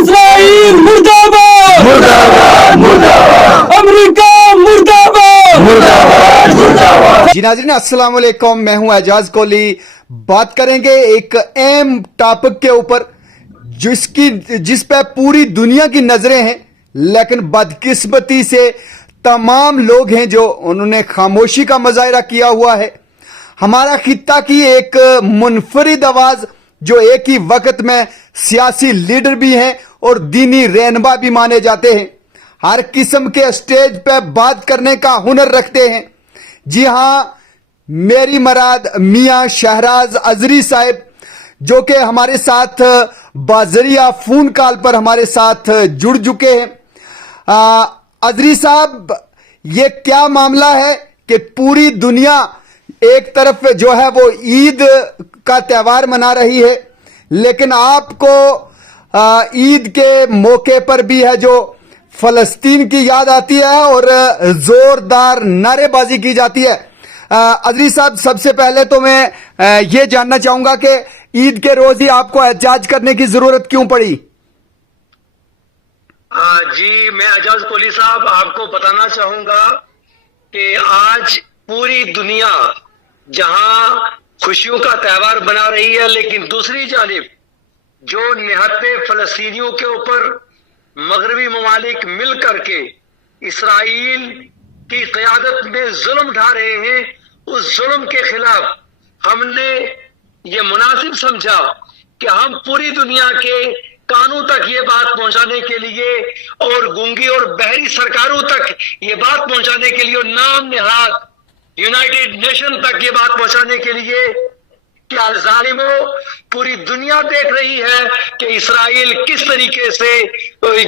اسرائیل مرداباد مرداباد مرداباد امریکہ مرداباد مرداباد مرداباد۔ جی ناظرین السلام علیکم، میں ہوں اعجاز کوہلی۔ بات کریں گے ایک اہم ٹاپک کے اوپر جس پہ پوری دنیا کی نظریں ہیں، لیکن بدقسمتی سے تمام لوگ ہیں جو انہوں نے خاموشی کا مظاہرہ کیا ہوا ہے۔ ہمارا خطہ کی ایک منفرد آواز جو ایک ہی وقت میں سیاسی لیڈر بھی ہیں اور دینی رہنما بھی مانے جاتے ہیں، ہر قسم کے اسٹیج پہ بات کرنے کا ہنر رکھتے ہیں۔ جی ہاں، میری مراد میاں شہراز اظہری صاحب، جو کہ ہمارے ساتھ بذریعہ فون کال پر ہمارے ساتھ جڑ چکے ہیں۔ اظہری صاحب، یہ کیا معاملہ ہے کہ پوری دنیا ایک طرف جو ہے وہ عید کا تہوار منا رہی ہے، لیکن آپ کو عید کے موقع پر بھی ہے جو فلسطین کی یاد آتی ہے اور زوردار نعرے بازی کی جاتی ہے۔ اظہری صاحب، سب سے پہلے تو میں یہ جاننا چاہوں گا کہ عید کے روز ہی آپ کو احتجاج کرنے کی ضرورت کیوں پڑی؟ جی، میں اعجاز کوہلی صاحب آپ کو بتانا چاہوں گا کہ آج پوری دنیا جہاں خوشیوں کا تہوار بنا رہی ہے، لیکن دوسری جانب جو نہتے فلسطینیوں کے اوپر مغربی ممالک مل کر کے اسرائیل کی قیادت میں ظلم ڈھا رہے ہیں، اس ظلم کے خلاف ہم نے یہ مناسب سمجھا کہ ہم پوری دنیا کے کانوں تک یہ بات پہنچانے کے لیے اور گونگی اور بہری سرکاروں تک یہ بات پہنچانے کے لیے اور نام نہاد یونائٹڈ نیشن تک یہ بات پہنچانے کے لیے کہ ظالموں، پوری دنیا دیکھ رہی ہے کہ اسرائیل کس طریقے سے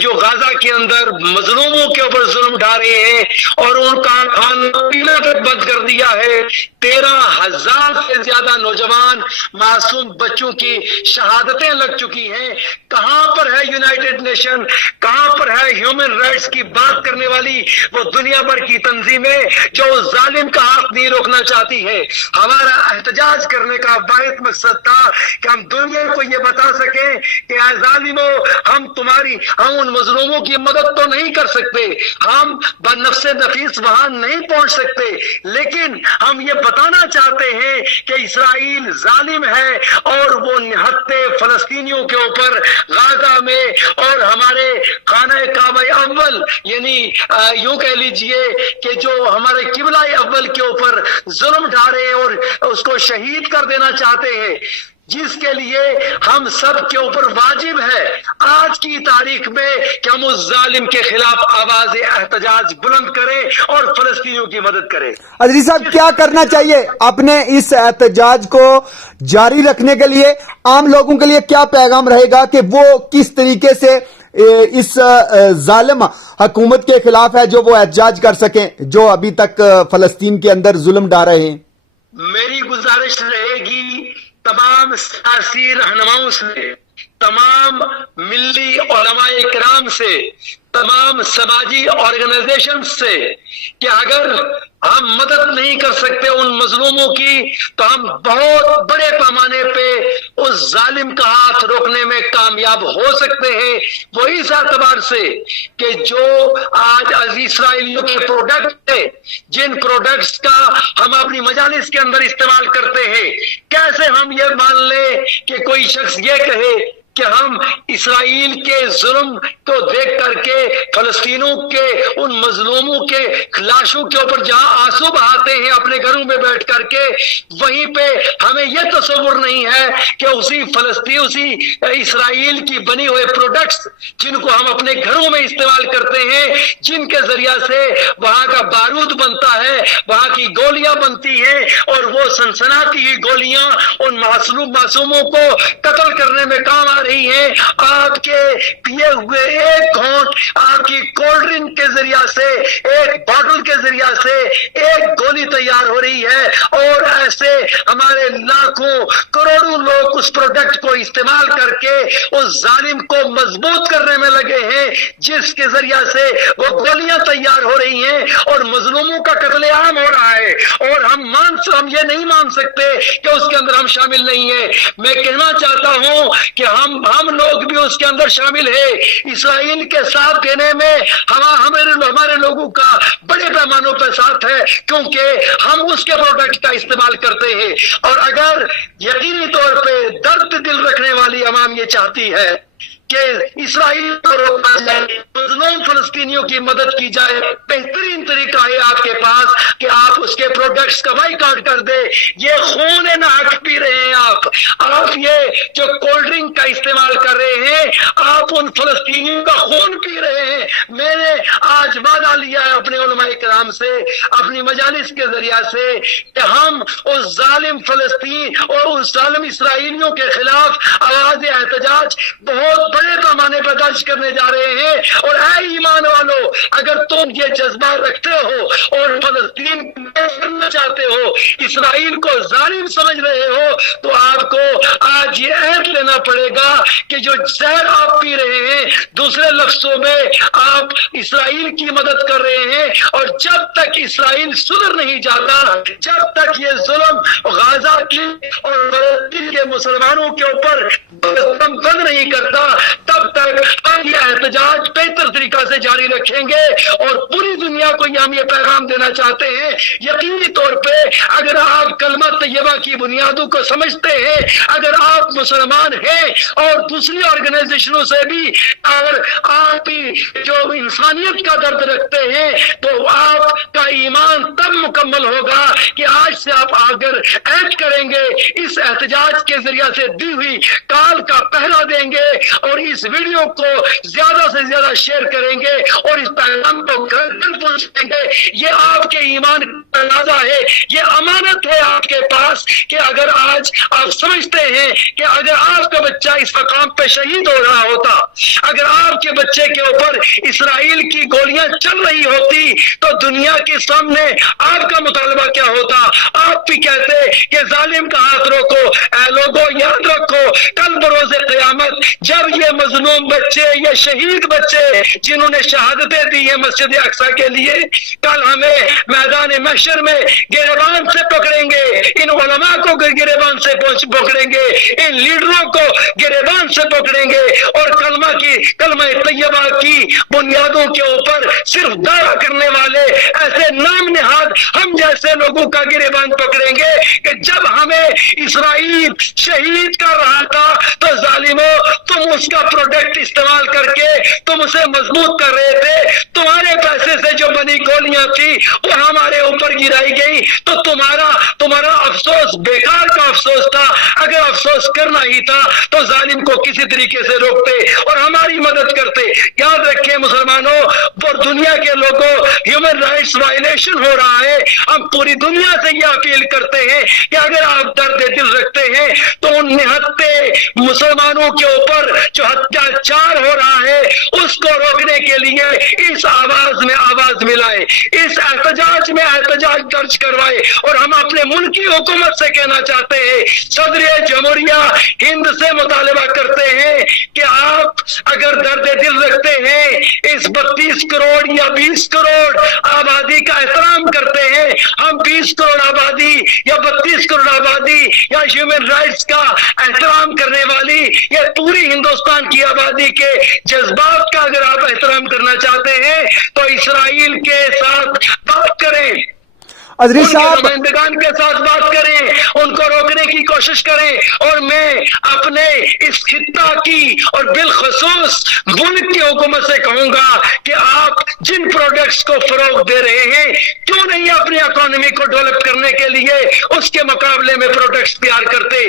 جو غزہ کے اندر مظلوموں کے اوپر ظلم ڈھا رہے ہیں اور ان کا کھانا پینا تک بند کر دیا ہے۔ 13,000 سے زیادہ نوجوان معصوم بچوں کی شہادتیں لگ چکی ہیں۔ کہاں پر ہے یونائٹڈ نیشن؟ کہاں پر ہے ہیومن رائٹس کی بات کرنے والی وہ دنیا بھر کی تنظیمیں جو اس ظالم کا حق نہیں روکنا چاہتی ہے؟ ہمارا احتجاج کرنے کا واحد مقصد تھا کہ ہم دنیا کو یہ بتا سکیں کہ اے ظالموں، ہم ان مظلوموں کی مدد تو نہیں کر سکتے، ہم بنفس نفیس وہاں نہیں پہنچ سکتے، لیکن ہم یہ بتانا چاہتے ہیں کہ اسرائیل ظالم ہے اور وہ نہتے فلسطینیوں کے اوپر غزہ میں اور ہمارے خانہ کعبہ اول، یعنی یوں کہہ لیجئے کہ جو ہمارے قبلہ اول کے اوپر ظلم ڈھا رہے اور اس کو شہید کر دینا چاہتے ہیں، جس کے لیے ہم سب کے اوپر واجب ہے آج کی تاریخ میں کہ ہم اس ظالم کے خلاف آواز احتجاج بلند کریں اور فلسطینیوں کی مدد کریں۔ اظہری صاحب، کیا کرنا چاہیے اپنے اس احتجاج کو جاری رکھنے کے لیے؟ عام لوگوں کے لیے کیا پیغام رہے گا کہ وہ کس طریقے سے اس ظالم حکومت کے خلاف ہے جو وہ احتجاج کر سکیں جو ابھی تک فلسطین کے اندر ظلم ڈھا رہے ہیں؟ میری گزارش رہے گی تمام سیاسی رہنماؤں سے، تمام ملی علماء کرام سے، تمام سماجی آرگنائزیشن سے کہ اگر ہم مدد نہیں کر سکتے ان مظلوموں کی تو ہم بہت بڑے پیمانے پہ اس ظالم کا ہاتھ روکنے میں کامیاب ہو سکتے ہیں۔ وہ اس اعتبار سے کہ جو آج اسرائیلیوں کے پروڈکٹ ہیں، جن پروڈکٹس کا ہم اپنی مجالس کے اندر استعمال کرتے ہیں، کیسے ہم یہ مان لیں کہ کوئی شخص یہ کہے کہ ہم اسرائیل کے ظلم کو دیکھ کر کے فلسطینوں کے ان مظلوموں کے لاشوں کے اوپر جہاں آنسو بہاتے ہیں اپنے گھروں میں بیٹھ کر کے، وہیں پہ ہمیں یہ تصور نہیں ہے کہ اسی اسرائیل کی بنی ہوئے پروڈکٹس جن کو ہم اپنے گھروں میں استعمال کرتے ہیں، جن کے ذریعہ سے وہاں کا بارود بنتا ہے، وہاں کی گولیاں بنتی ہیں اور وہ سنسناتی ہوئی گولیاں ان معصوموں کو قتل کرنے میں کام آ رہی ہیں۔ آپ کے پیے ہوئے ایک گھونٹ آپ کی کولڈ ڈرنک کے ذریعہ سے، ایک باٹل کے ذریعہ سے ایک گولی تیار ہو رہی ہے، اور ایسے ہمارے لاکھوں کروڑوں لوگ اس پروڈکٹ کو استعمال کر کے اس ظالم کو مضبوط کرنے میں لگے ہیں، جس کے ذریعہ سے وہ گولیاں تیار ہو رہی ہیں اور مظلوموں کا قتل عام ہو رہا ہے، اور ہم یہ نہیں مان سکتے کہ اس کے اندر ہم شامل نہیں ہیں۔ میں کہنا چاہتا ہوں کہ ہم हम लोग भी उसके अंदर शामिल है। इसराइल के साथ देने में हमारे लोगों का बड़े पैमानों पर साथ है, क्योंकि हम उसके प्रोडक्ट का इस्तेमाल करते हैं। और अगर यकीनी तौर पे दर्द दिल रखने वाली अवाम ये चाहती है कि इसराइल और मुस्लिम फलस्तीनियों की मदद की जाए, बेहतरीन तरीका है आपके पास कि आप उसके प्रोडक्ट्स का बाइकआउट कर दे। ये खून है ना, हक पी रहे हैं आप ये जो कोल्ड ड्रिंक का इस्तेमाल कर रहे हैं, आप उन फलस्तीनियों का खून पी रहे हैं। मैंने आज वादा लिया है अपने उलमाए किराम से, अपनी मजालिस के जरिया से, कि हम उस जालिम फलस्तीन और उस जालिम इसराइलियों के खिलाफ आवाज एहतजाज बहुत बड़े पैमाने पर दर्ज करने जा रहे हैं। और ऐ ईमान वालों, अगर तुम ये जज्बा रखते हो और फलस्तीन करना चाहते हो, इसराइल को जालिम समझ रहे हो, तो आपको आज ये अहद लेना पड़ेगा कि जो जहर आप पी रहे हैं, दूसरे लफ्जों में आप इसराइल की मदद कर रहे हैं। और जब तक इसराइल सुधर नहीं जाता, जब तक ये जुल्म गाजा की और फलस्तीन के मुसलमानों के ऊपर बंद नहीं करता, तब तक हम ये एहतजाज बेहतर तरीका से जारी रखेंगे। और पूरी दुनिया को हम ये पैगाम देना चाहते हैं, यकीनी तौर पे अगर आप कलमा तैयबा की बुनियादों को समझते हैं, अगर आप मुसलमान हैं और दूसरी ऑर्गेनाइजेशनों से भी अगर आप जो इंसानियत का दर्द रखते हैं, तो आपका ईमान तब मुकम्मल होगा कि आज से आप अगर ऐड करेंगे, इस एहतजाज के जरिए से दी हुई काल का पहरा देंगे और इस वीडियो को ज्यादा से ज्यादा शेयर करेंगे और इस पैगाम को घर घर पहुंचाएंगे। ये आपके ईमान का तकाज़ा है, ये अमानत है आपके पास कि अगर आज आप समझते हैं कि अगर आपका बच्चा इस मकाम पे शहीद हो रहा होता, अगर आपके बच्चे के ऊपर इसराइल की गोलियां चल रही होती, तो दुनिया के सामने आपका मुतालबा क्या होता? आप भी कहते कि जालिम का हाथ रोको। लोगों याद रखो, कल बरोज़े क़यामत जब ये मजलूम बच्चे, ये शहीद बच्चे जिन्होंने शहादतें दी है मस्जिद अक्सा के लिए, कल हमें मैदान महशर में गिरेबान से पकड़ेंगे, इन उलमा को गिरेबान से पकड़ेंगे, इन लीडरों को गिरेबान से पकड़ेंगे और कलमा तैयबा की बुनियादों के ऊपर सिर्फ दावा करने वाले ऐसे नाम निहाद हम जैसे लोगों का गिरेबान पकड़ेंगे कि जब हमें इसराइल शहीद कर रहा था, तो जालिमों तुम उसका प्रोडक्ट इस्तेमाल करके तुम उसे मजबूत कर रहे थे। तुम्हारे पैसे से जो बनी गोलियां थी वो हमारे ऊपर गिराई गई, तो तुम्हारा अफसोस बेकार का अफसोस था। अगर अफसोस करना ही था तो जालिम को किसी तरीके से रोकते और हमारी मदद करते। याद रखें मुसलमानों और दुनिया के लोगों, ह्यूमन राइट्स वायलेशन हो रहा है। हम पूरी दुनिया से ये अपील करते हैं कि अगर आप दर्द दिल रखते हैं तो उन निहत्ते मुसलमानों के ऊपर जो अत्याचार हो रहा है उसको रोकने के लिए इस आवाज में आवाज मिलाए, इस एहतजाज में एहतजाज दर्ज करवाए। और हम अपने मुल्क की हुकूमत से कहना चाहते हैं, सदर जमहूरिया हिंद से मुतालबा करते हैं कि आप अगर दर्द दिल रखते हैं, इस 32 करोड़ या 20 करोड़ आबादी का एहतराम करते हैं, हम 20 करोड़ आबादी या 32 करोड़ आबादी या ह्यूमन राइट्स का एहतराम करने वाली ये पूरी हिंदुस्तान की आबादी के जज्बात का अगर आप एहतराम करना चाहते हैं, तो इसराइल के साथ बात करें, अजरी साहब नुमाइंदगान के साथ बात करें, उनको रोकने की कोशिश करें। और मैं अपने इस खित्ता की और बिलखसूस मुल्क की हुकूमत से कहूंगा कि आप जिन प्रोडक्ट्स को फरोग दे रहे हैं, क्यों नहीं अपनी इकोनॉमी को डेवलप करने के लिए उसके मुकाबले में प्रोडक्ट्स तैयार करते?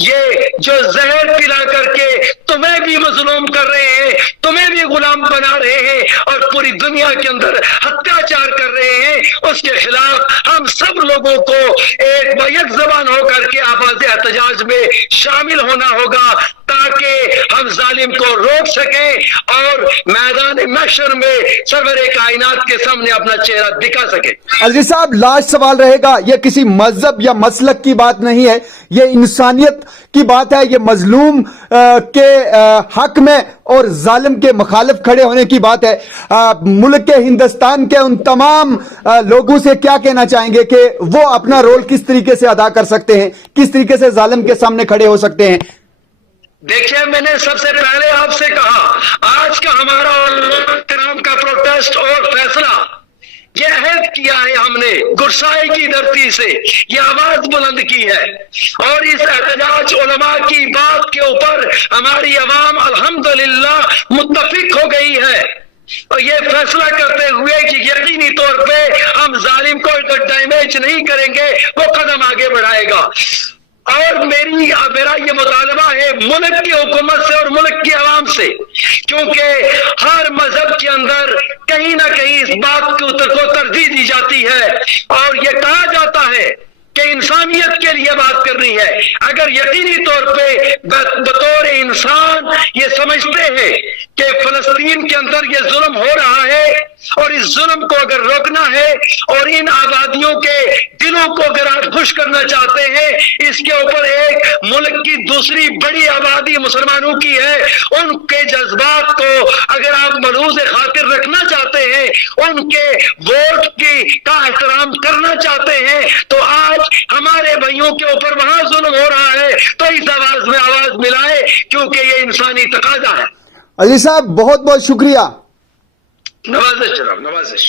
ये जो जहर पिला करके तुम्हें भी मजलूम कर रहे हैं, तुम्हें भी गुलाम बना रहे हैं और पूरी दुनिया के अंदर अत्याचार कर रहे हैं, उसके खिलाफ हम सब लोगों को एक जबान होकर के आवाज एहतजाज में शामिल होना होगा, ताकि हम जालिम को रोक सकें और मैदान महशर में सरवरे कायनात के सामने अपना चेहरा दिखा सके। अजरी साहब, लास्ट सवाल रहेगा, यह किसी मजहब या मसलक की बात नहीं है, ये इंसानियत की बात है, ये मजलूम के हक में और जालिम के मुखालिफ खड़े होने की बात है। मुल्क के हिंदुस्तान के उन तमाम लोगों से क्या कहना चाहेंगे कि वो अपना रोल किस तरीके से अदा कर सकते हैं, किस तरीके से जालिम के सामने खड़े हो सकते हैं? देखिए, मैंने सबसे पहले आपसे कहा, आज का हमारा करام का प्रोटेस्ट और फैसला, ये अहद किया है हमने, गुस्साए की धरती से ये आवाज बुलंद की है, और इस एहतजाज उलमा की बात के ऊपर हमारी अवाम अल्हम्दुलिल्लाह मुत्तफिक हो गई है, और ये फैसला करते हुए कि यकीनी तौर पे हम जालिम को डैमेज नहीं करेंगे, वो कदम आगे बढ़ाएगा। और मेरा ये मुतालबा है मुल्क की हुकूमत से और मुल्क की आवाम से, क्योंकि हर मजहब के अंदर कहीं ना कहीं इस बात को तरजीह दी जाती है, और ये कहा जाता है कि इंसानियत के लिए बात करनी है। अगर यकीनी तौर पे बतौर इंसान ये समझते हैं कि फलस्तीन के अंदर ये जुल्म हो रहा है, और इस जुल्म को अगर रोकना है और इन आबादियों के दिलों को अगर आप खुश करना चाहते हैं, इसके ऊपर एक मुल्क की दूसरी बड़ी आबादी मुसलमानों की है, उनके जज्बात को अगर आप मलूज़ खातिर रखना चाहते हैं, उनके वोट का एहतराम करना चाहते हैं, तो आज हमारे भाइयों के ऊपर वहां जुल्म हो रहा है, तो इस आवाज में आवाज मिलाए, क्योंकि ये इंसानी तकाजा है। अली साहब बहुत बहुत शुक्रिया। नवाजिश जनाब, नवाजिश।